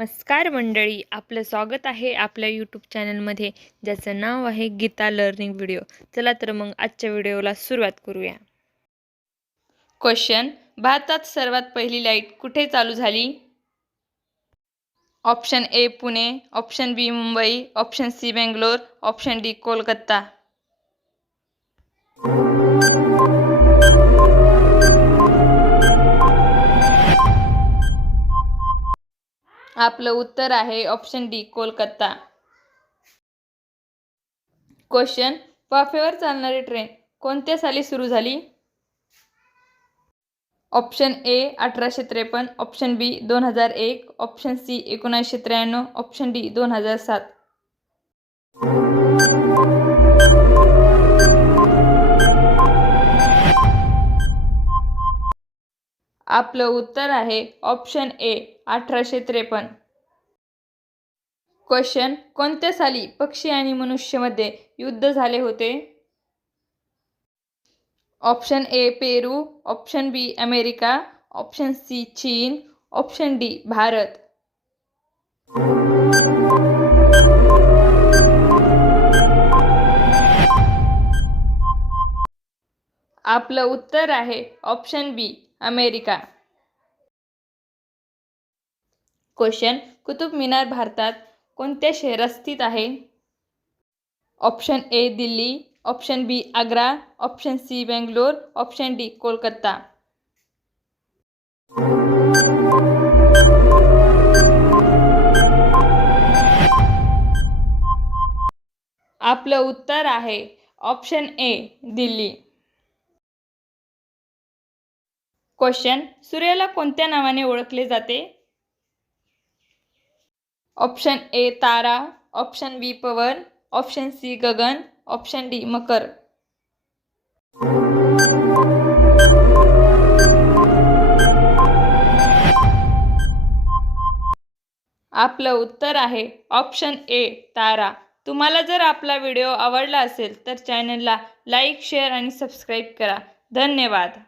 नमस्कार मंडळी, आपलं स्वागत आहे आपल्या यूट्यूब चॅनलमध्ये, ज्याचं नाव आहे गीता लर्निंग व्हिडिओ. चला तर मग आजच्या व्हिडिओला सुरुवात करूया. क्वेश्चन: भारतात सर्वात पहिली लाईट कुठे चालू झाली? Option A Pune, option B Mumbai, option C Bangalore, option D Kolkata. आपलं उत्तर आहे ऑप्शन डी कोलकाता. क्वेश्चन: वाफेवर चालणारी ट्रेन कोणत्या साली सुरू झाली? Option A 1853, option B 2001, option C 1993, option D 2007. आपलं उत्तर आहे ऑप्शन ए 1853. क्वेश्चन: कोणत्या साली पक्षी आणि मनुष्यमध्ये युद्ध झाले होते? Option A Peru, option B America, option C चीन, ऑप्शन डी भारत. आपलं उत्तर आहे option B America. Question: Qutub Minar भारतात कोणत्या शहरात स्थित आहे? Option A Delhi, option B Agra, option C Bangalore, option D Kolkata. आपलं उत्तर आहे ऑप्शन ए दिल्ली. क्वेश्चन: सूर्याला कोणत्या नावाने ओळखले जाते? ऑप्शन ए तारा, ऑप्शन बी पवन, ऑप्शन सी गगन, ऑप्शन डी मकर. आपलं उत्तर आहे ऑप्शन ए तारा. तुम्हाला जर आपला व्हिडिओ आवडला असेल तर चॅनलला लाईक, शेअर आणि सबस्क्राईब करा. धन्यवाद.